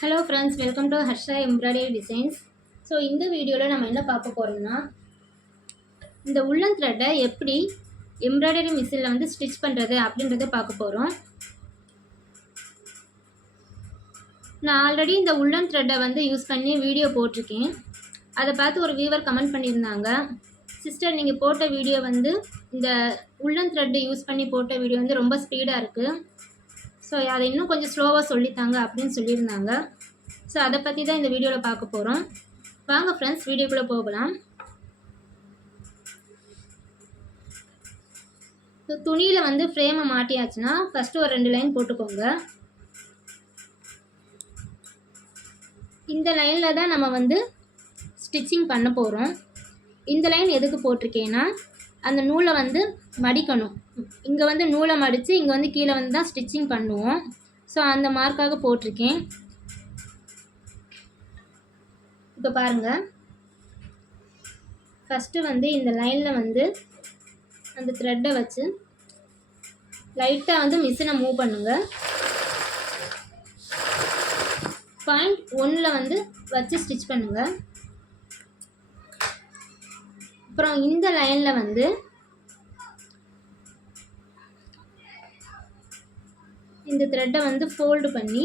Hello friends, welcome to Harsha embroidery designs. So இந்த வீடியோவில் நம்ம என்ன பார்க்க போகிறோம்னா, இந்த உள்ளன் த்ரெட்டை எப்படி எம்ப்ராய்டரி மிஷினில் வந்து ஸ்டிச் பண்ணுறது அப்படின்றத பார்க்க போகிறோம். நான் ஆல்ரெடி இந்த உள்ளன் த்ரெட்டை வந்து யூஸ் பண்ணி வீடியோ போட்டிருக்கேன். அதை பார்த்து ஒரு வியூவர் கமெண்ட் பண்ணியிருந்தாங்க, சிஸ்டர் நீங்கள் போட்ட வீடியோ வந்து இந்த உள்ளன் த்ரெட்டை யூஸ் பண்ணி போட்ட வீடியோ வந்து ரொம்ப ஸ்பீடாக இருக்குது, ஸோ அதை இன்னும் கொஞ்சம் ஸ்லோவாக சொல்லித்தாங்க அப்படின்னு சொல்லியிருந்தாங்க. ஸோ அதை பற்றி தான் இந்த வீடியோவில் பார்க்க போகிறோம். வாங்க ஃப்ரெண்ட்ஸ், வீடியோக்குள்ளே போகலாம். ஸோ துணியில் வந்து ஃப்ரேமை மாட்டியாச்சுன்னா ஃபஸ்ட்டு ஒரு 2 லைன் போட்டுக்கோங்க. இந்த லைனில் தான் நம்ம வந்து ஸ்டிச்சிங் பண்ண போகிறோம். இந்த லைன் எதுக்கு போட்டிருக்கேன்னா, அந்த நூலை வந்து மடிக்கணும். இங்கே வந்து நூலை மடித்து இங்கே வந்து கீழே வந்து தான் ஸ்டிச்சிங் பண்ணுவோம். ஸோ அந்த மார்க்காக போட்டிருக்கேன். இப்போ பாருங்கள், ஃபஸ்ட்டு வந்து இந்த லைனில் வந்து அந்த த்ரெட்டை வச்சு லைட்டாக வந்து மிஷினை மூவ் பண்ணுங்கள். பாயிண்ட் 1ல் வந்து வச்சு ஸ்டிச் பண்ணுங்கள். அப்புறம் இந்த லைனில் வந்து இந்த த்ரெட்டை வந்து ஃபோல்டு பண்ணி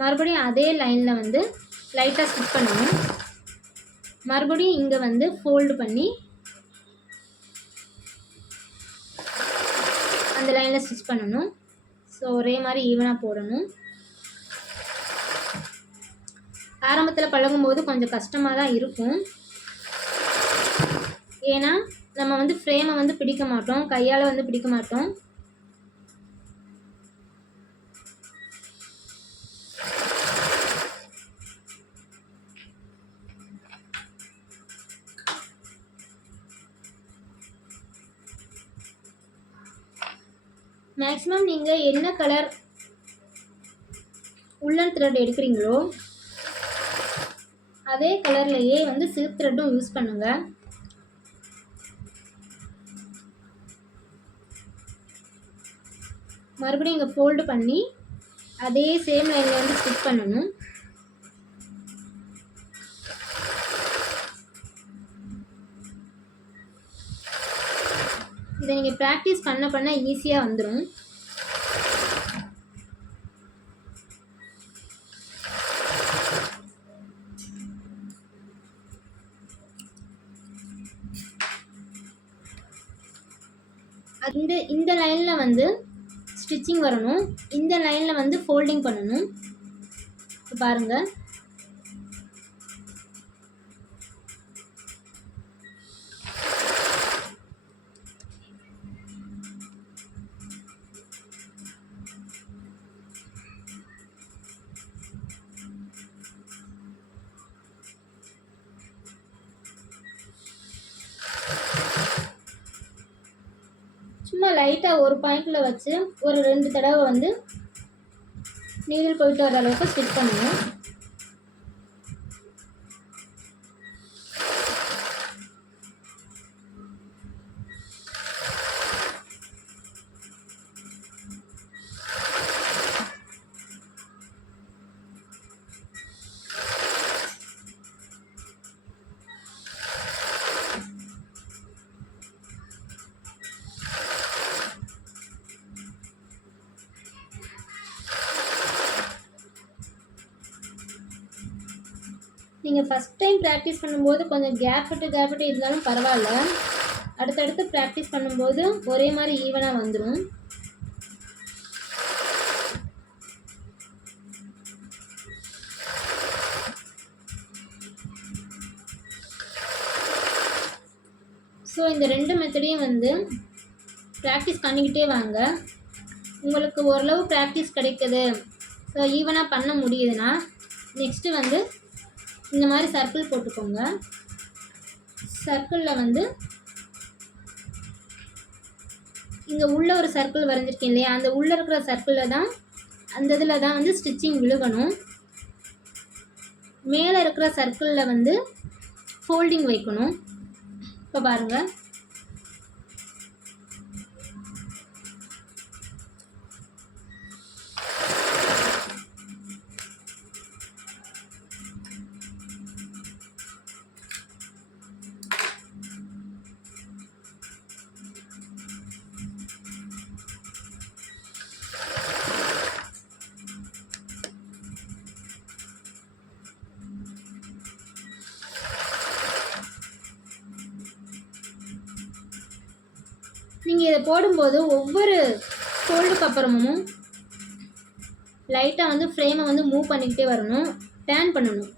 மறுபடியும் அதே லைனில் வந்து லைட்டாக ஸ்டிச் பண்ணணும். மறுபடியும் இங்கே வந்து ஃபோல்டு பண்ணி அந்த லைனில் ஸ்டிச் பண்ணணும். ஸோ ஒரே மாதிரி ஈவனாக போடணும். ஆரம்பத்தில் பழகும்போது கொஞ்சம் கஷ்டமாக தான் இருக்கும், ஏன்னா நம்ம வந்து ஃப்ரேமை வந்து பிடிக்க மாட்டோம், கையால் வந்து பிடிக்க மாட்டோம். மேக்ஸிமம் நீங்கள் என்ன கலர் உள்ளன் த்ரெட் எடுக்கிறீங்களோ அதே கலர்லையே வந்து சில்க் த்ரெட்டும் யூஸ் பண்ணுங்கள். மறுபடியும் இங்கே ஃபோல்டு பண்ணி அதே சேம் லைனில் வந்து ஸ்டிச் பண்ணணும். இதை நீங்கள் ப்ராக்டிஸ் பண்ண ஈஸியாக வந்துடும். இந்த லைனில் வந்து ஸ்டிச்சிங் வரணும், இந்த லைனில் வந்து ஃபோல்டிங் பண்ணணும். பாருங்கள், சும்மா லைட்டாக ஒரு பாயிண்டில் வச்சு ஒரு 2 தடவை வந்து நீடில் போயிட்டு வர அளவுக்கு ஸ்டிச் பண்ணுங்கள். நீங்கள் ஃபஸ்ட் டைம் ப்ராக்டிஸ் பண்ணும்போது கொஞ்சம் கேப் விட்டு இருந்தாலும் பரவாயில்ல, அடுத்தடுத்து ப்ராக்டிஸ் பண்ணும்போது ஒரே மாதிரி ஈவனாக வந்துடும். ஸோ இந்த 2 மெத்தடையும் வந்து ப்ராக்டிஸ் பண்ணிக்கிட்டே வாங்க. உங்களுக்கு ஓரளவு ப்ராக்டிஸ் கிடைக்குது, ஸோ ஈவனாக பண்ண முடியுதுன்னா நெக்ஸ்ட்டு வந்து இந்த மாதிரி சர்க்கிள் போட்டுக்கோங்க. சர்க்கிளில் வந்து இங்கே உள்ள ஒரு சர்க்கிள் வரைஞ்சிருக்கேன் இல்லையா, அந்த உள்ளே இருக்கிற சர்க்கிளில் தான் அந்த இதில் தான் வந்து ஸ்டிச்சிங் விழுகணும். மேலே இருக்கிற சர்க்கிளில் வந்து ஃபோல்டிங் வைக்கணும். இப்போ பாருங்கள், நீங்கள் இதை போடும்போது ஒவ்வொரு ஃபோல்டுக்கு அப்புறமும் லைட்டாக வந்து ஃப்ரேமை வந்து மூவ் பண்ணிக்கிட்டே வரணும், டேர்ன் பண்ணணும்.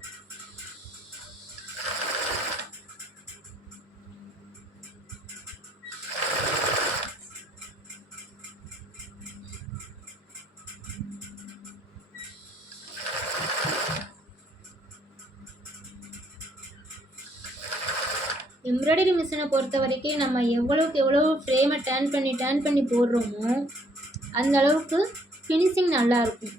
எம்ப்ராய்டரி மிஷினை பொறுத்த வரைக்கும் நம்ம எவ்வளோக்கு எவ்வளோ ஃப்ரேமை டேர்ன் பண்ணி போடுறோமோ அந்த அளவுக்கு ஃபினிஷிங் நல்லாயிருக்கும்.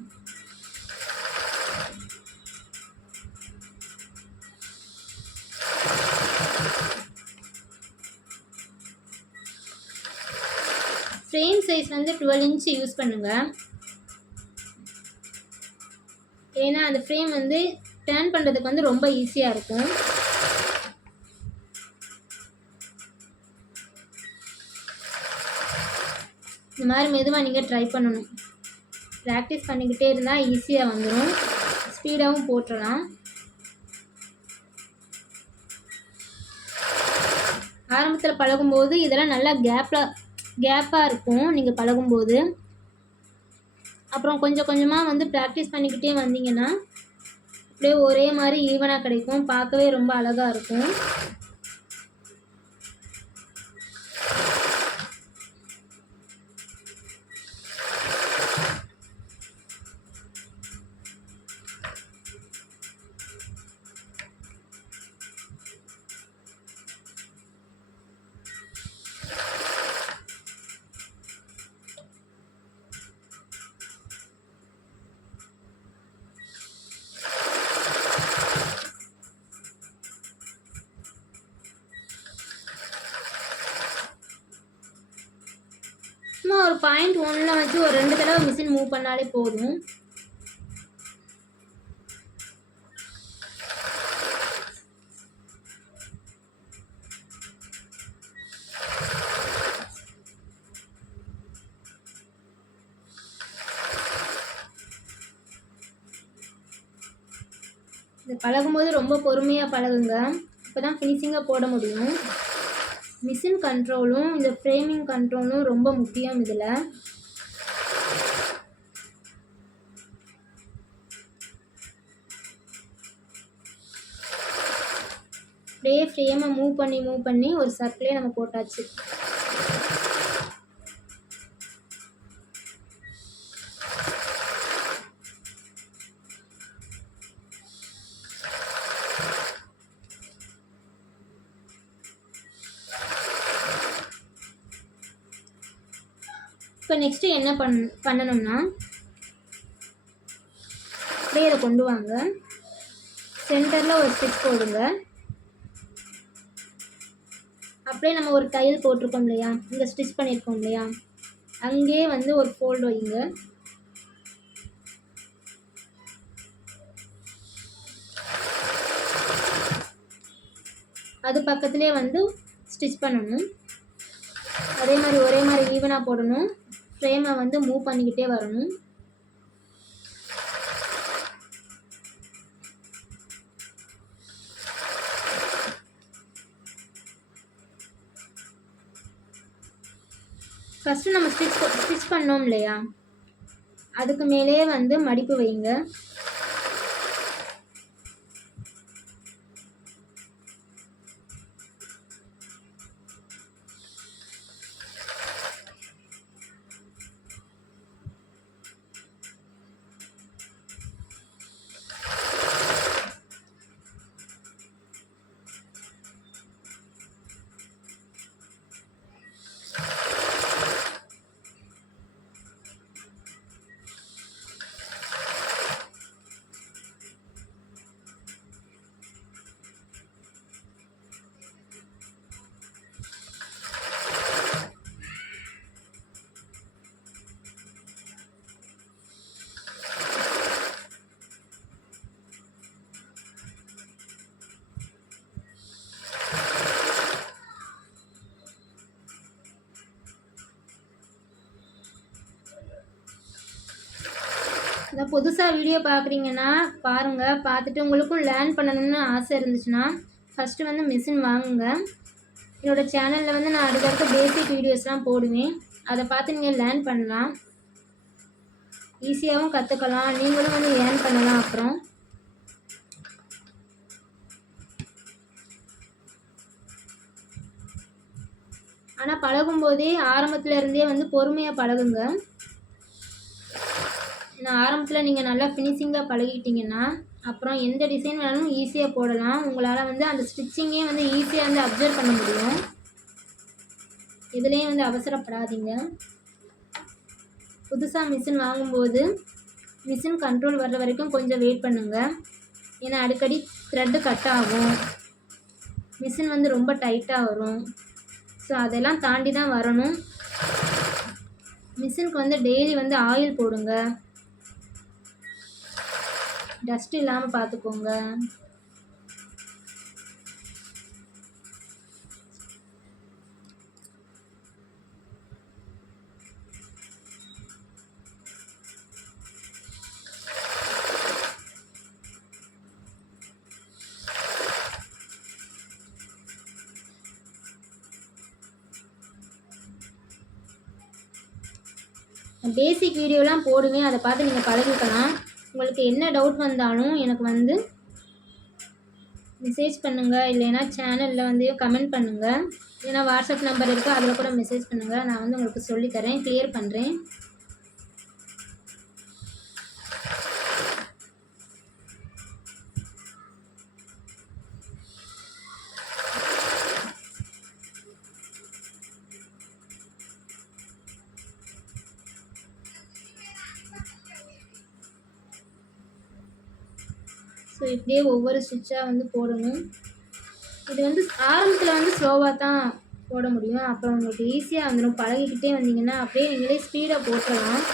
ஃப்ரேம் சைஸ் வந்து 12 இன்ச் யூஸ் பண்ணுங்கள். ஏன்னா அந்த ஃப்ரேம் வந்து டேர்ன் பண்ணுறதுக்கு வந்து ரொம்ப ஈஸியாக இருக்கும். இந்த மாதிரி மெதுவாக நீங்கள் ட்ரை பண்ணணும். ப்ராக்டிஸ் பண்ணிக்கிட்டே இருந்தால் ஈஸியாக வந்துடும், ஸ்பீடாகவும் போட்டுடலாம். ஆரம்பத்தில் பழகும்போது இதெல்லாம் நல்லா கேப்பாக இருக்கும் நீங்கள் பழகும்போது. அப்புறம் கொஞ்சம் கொஞ்சமாக வந்து ப்ராக்டிஸ் பண்ணிக்கிட்டே வந்தீங்கன்னா அப்படியே ஒரே மாதிரி ஈவனாக கிடைக்கும், பார்க்கவே ரொம்ப அழகாக இருக்கும். சும்மா ஒரு பாயிண்ட் 1ல் வச்சு ஒரு 2 தடவை மிஷின் மூவ் பண்ணாலே போதும். இது பழகும்போது ரொம்ப பொறுமையாக பழகுங்க, இப்போ தான் ஃபினிஷிங்காக போட முடியும். மிஷின் கண்ட்ரோலும் இந்த ஃப்ரேமிங் கண்ட்ரோலும் ரொம்ப முக்கியம் இதில். அப்படியே ஃப்ரேமை மூவ் பண்ணி ஒரு சர்க்கிளே நம்ம போட்டாச்சு. இப்போ நெக்ஸ்ட்டு என்ன பண்ணணும்னா அப்படியே இதை கொண்டு வாங்க, சென்டரில் ஒரு ஸ்டிச் போடுங்க. அப்படியே நம்ம ஒரு தையல் போட்டிருக்கோம் இல்லையா, இங்கே ஸ்டிச் பண்ணியிருக்கோம் இல்லையா, அங்கேயே வந்து ஒரு ஃபோல்டு வைங்க. அது பக்கத்துலேயே வந்து ஸ்டிச் பண்ணணும். அதே மாதிரி ஒரே மாதிரி ஈவனாக போடணும், ஃப்ரேமை வந்து மூவ் பண்ணிக்கிட்டே வரணும். ஃபஸ்ட்டு நம்ம ஸ்டிச் பண்ணோம் இல்லையா, அதுக்கு மேலே வந்து மடிப்பு வைங்க. இந்த புதுசாக வீடியோ பார்க்குறீங்கன்னா பாருங்கள், பார்த்துட்டு உங்களுக்கும் லேர்ன் பண்ணணும்னு ஆசை இருந்துச்சுன்னா ஃபஸ்ட்டு வந்து மிஷின் வாங்குங்க. என்னோடய சேனலில் வந்து நான் அடுத்தடுத்த பேசிக் வீடியோஸ்லாம் போடுவேன். அதை பார்த்து நீங்கள் லேர்ன் பண்ணலாம். ஈஸியாகவும் கற்றுக்கலாம். நீங்களும் வந்து ஏர்ன் பண்ணலாம். அப்புறம் ஆனால் பழகும்போதே ஆரம்பத்தில் இருந்தே வந்து பொறுமையாக பழகுங்க. ஏன்னா ஆரம்பத்தில் நீங்கள் நல்லா ஃபினிஷிங்காக பழகிட்டிங்கன்னா அப்புறம் எந்த டிசைன் வேணாலும் ஈஸியாக போடலாம். உங்களால் வந்து அந்த ஸ்டிச்சிங்கே வந்து ஈஸியாக வந்து அப்சர்வ் பண்ண முடியும். இதுலேயும் வந்து அவசரப்படாதீங்க. புதுசாக மிஷின் வாங்கும்போது மிஷின் கண்ட்ரோல் வர்ற வரைக்கும் கொஞ்சம் வெயிட் பண்ணுங்கள். ஏன்னா அடிக்கடி த்ரெட்டு கட் ஆகும், மிஷின் வந்து ரொம்ப டைட்டாக வரும். ஸோ அதெல்லாம் தாண்டி தான் வரணும். மிஷினுக்கு வந்து டெய்லி வந்து ஆயில் போடுங்க, டஸ்ட் இல்லாமல் பார்த்துக்கோங்க. பேசிக் வீடியோலாம் போடுவேன், அதை பார்த்து நீங்கள் பழகிக்கலாம். உங்களுக்கு என்ன டவுட் வந்தாலும் எனக்கு வந்து மெசேஜ் பண்ணுங்கள், இல்லைன்னா சேனலில் வந்து கமெண்ட் பண்ணுங்கள். ஏன்னா வாட்ஸ்அப் நம்பர் இருக்குது, அதில் கூட மெசேஜ் பண்ணுங்கள். நான் வந்து உங்களுக்கு சொல்லித்தரேன், கிளியர் பண்ணுறேன். ஸோ இப்படியே ஒவ்வொரு ஸ்டிச்சாக வந்து போடணும். இது வந்து ஆரம்பத்தில் வந்து ஸ்லோவாக தான் போட முடியும். அப்புறம் உங்களுக்கு ஈஸியாக வந்துடும். பழகிக்கிட்டே வந்தீங்கன்னா அப்படியே நீங்களே ஸ்பீடாக போட்டுடலாம்.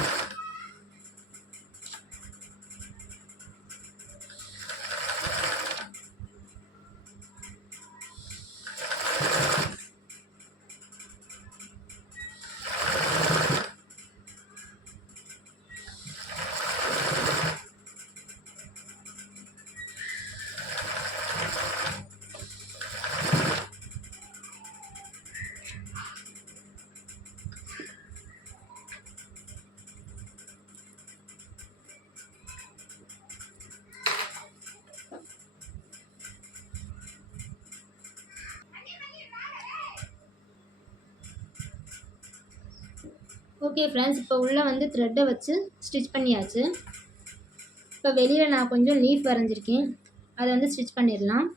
ஓகே ஃப்ரெண்ட்ஸ், இப்போ உள்ளே வந்து த்ரெட்டை வச்சு ஸ்டிச் பண்ணியாச்சு. இப்போ வெளியில் நான் கொஞ்சம் லீஃப் வரைஞ்சிருக்கேன், அதை வந்து ஸ்டிச் பண்ணிடலாம்.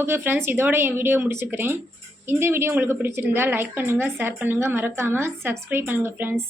ஓகே ஃப்ரெண்ட்ஸ், இதோட என் வீடியோ முடிச்சுக்கிறேன். இந்த வீடியோ உங்களுக்கு பிடிச்சிருந்தா லைக் பண்ணுங்கள், ஷேர் பண்ணுங்கள், மறக்காமல் சப்ஸ்கிரைப் பண்ணுங்கள் ஃப்ரெண்ட்ஸ்.